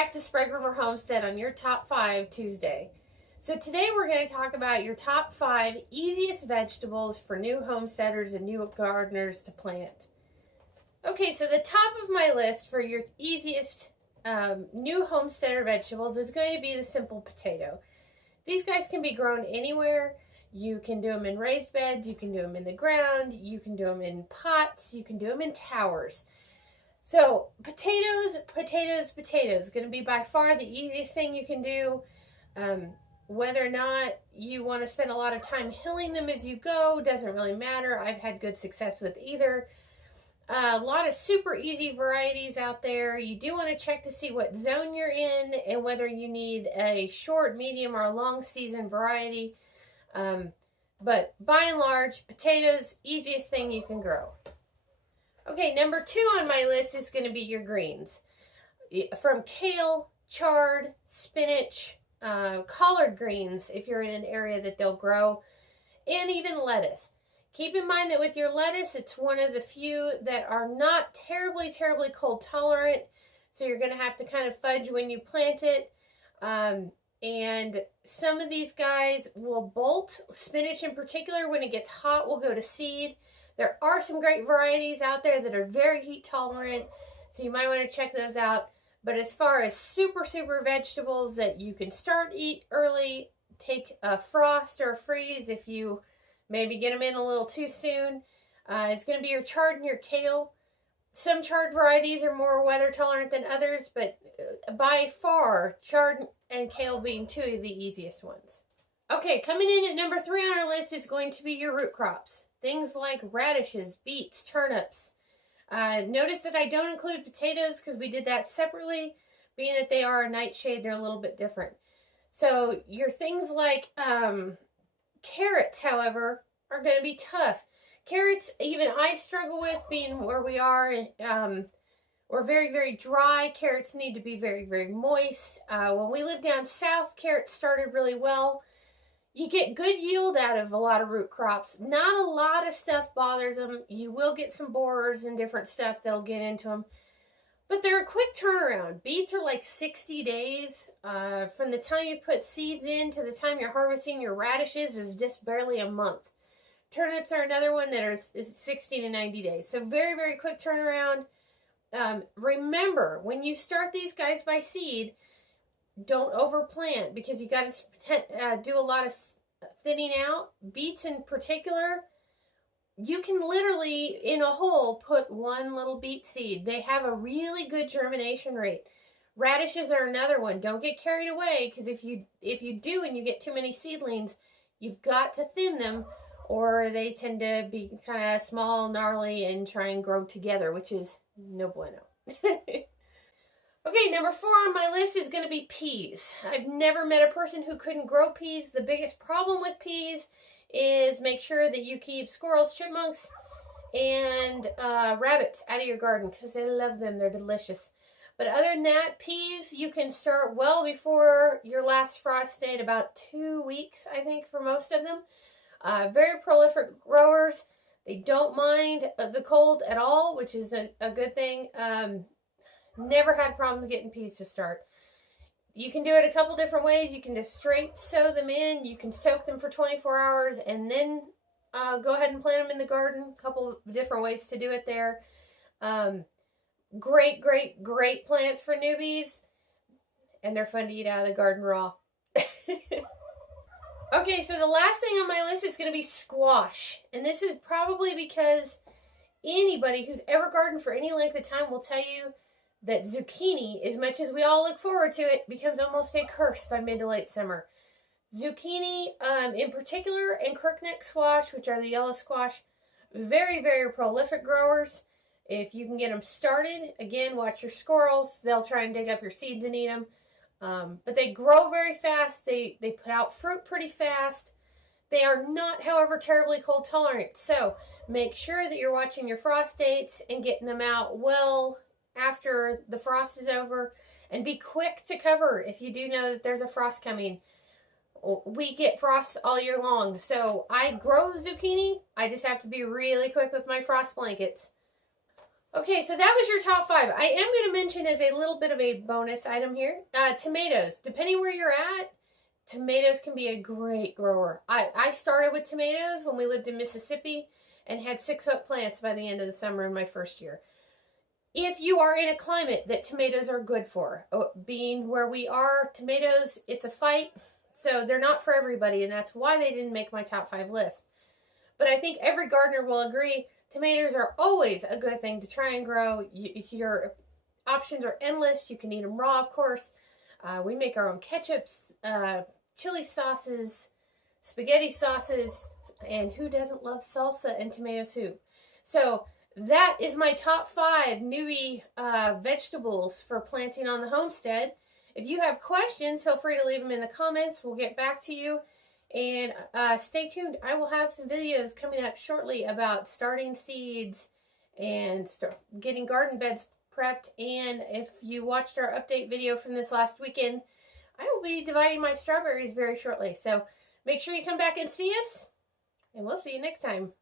back to Sprague River Homestead on your Top 5 Tuesday. So today we're going to talk about your top 5 easiest vegetables for new homesteaders and new gardeners to plant. Okay, so the top of my list for your easiest new homesteader vegetables is going to be the simple potato. These guys can be grown anywhere. You can do them in raised beds, you can do them in the ground, you can do them in pots, you can do them in towers. So potatoes, going to be by far the easiest thing you can do. Whether or not you want to spend a lot of time hilling them as you go, doesn't really matter. I've had good success with either. A lot of super easy varieties out there. You do want to check to see what zone you're in and whether you need a short, medium, or a long season variety. But by and large, potatoes, easiest thing you can grow. Okay, number 2 on my list is going to be your greens. From kale, chard, spinach, collard greens, if you're in an area that they'll grow, and even lettuce. Keep in mind that with your lettuce, it's one of the few that are not terribly cold tolerant, so you're going to have to kind of fudge when you plant it. And some of these guys will bolt. Spinach in particular, when it gets hot, will go to seed. There are some great varieties out there that are very heat tolerant, so you might want to check those out. But as far as super vegetables that you can start eat early, take a frost or a freeze if you maybe get them in a little too soon. It's going to be your chard and your kale. Some chard varieties are more weather tolerant than others, but by far, chard and kale being 2 of the easiest ones. Okay, coming in at number 3 on our list is going to be your root crops. Things like radishes, beets, turnips. Notice that I don't include potatoes because we did that separately. Being that they are a nightshade, they're a little bit different. So your things like carrots, however, are going to be tough. Carrots, even I struggle with, being where we are. We're very dry. Carrots need to be very moist. When we lived down south, carrots started really well. You get good yield out of a lot of root crops. Not a lot of stuff bothers them. You will get some borers and different stuff that'll get into them. But they're a quick turnaround. Beets are like 60 days. From the time you put seeds in to the time you're harvesting your radishes is just barely a month. Turnips are another one that is 60 to 90 days. So very quick turnaround. Remember, when you start these guys by seed, don't overplant because you got to do a lot of thinning out. Beets in particular, you can literally in a hole put 1 little beet seed. They have a really good germination rate. Radishes are another one. Don't get carried away because if you do and you get too many seedlings, you've got to thin them or they tend to be kind of small, gnarly, and try and grow together, which is no bueno. Okay, number 4 on my list is going to be peas. I've never met a person who couldn't grow peas. The biggest problem with peas is make sure that you keep squirrels, chipmunks, and rabbits out of your garden because they love them. They're delicious. But other than that, peas you can start well before your last frost date, about 2 weeks, I think, for most of them. Very prolific growers. They don't mind the cold at all, which is a good thing. Never had problems getting peas to start. You can do it a couple different ways. You can just straight sow them in. You can soak them for 24 hours and then go ahead and plant them in the garden. A couple different ways to do it there. Great plants for newbies. And they're fun to eat out of the garden raw. Okay, so the last thing on my list is going to be squash. And this is probably because anybody who's ever gardened for any length of time will tell you that zucchini, as much as we all look forward to it, becomes almost a curse by mid to late summer. Zucchini, in particular, and crookneck squash, which are the yellow squash, very prolific growers. If you can get them started, again, watch your squirrels. They'll try and dig up your seeds and eat them. But they grow very fast. They put out fruit pretty fast. They are not, however, terribly cold tolerant. So make sure that you're watching your frost dates and getting them out well after the frost is over, and be quick to cover if you do know that there's a frost coming. We get frost all year long, so I grow zucchini. I just have to be really quick with my frost blankets. Okay, so that was your top 5. I am going to mention as a little bit of a bonus item here, tomatoes. Depending where you're at, tomatoes can be a great grower. I started with tomatoes when we lived in Mississippi and had 6-foot plants by the end of the summer in my first year. If you are in a climate that tomatoes are good for, being where we are, tomatoes, it's a fight, so they're not for everybody, and that's why they didn't make my top 5 list. But I think every gardener will agree, tomatoes are always a good thing to try and grow. Your options are endless. You can eat them raw, of course. We make our own ketchups, chili sauces, spaghetti sauces, and who doesn't love salsa and tomato soup? So that is my top 5 newbie vegetables for planting on the homestead. If you have questions, feel free to leave them in the comments. We'll get back to you. And stay tuned. I will have some videos coming up shortly about starting seeds and getting garden beds prepped. And if you watched our update video from this last weekend, I will be dividing my strawberries very shortly. So make sure you come back and see us, and we'll see you next time.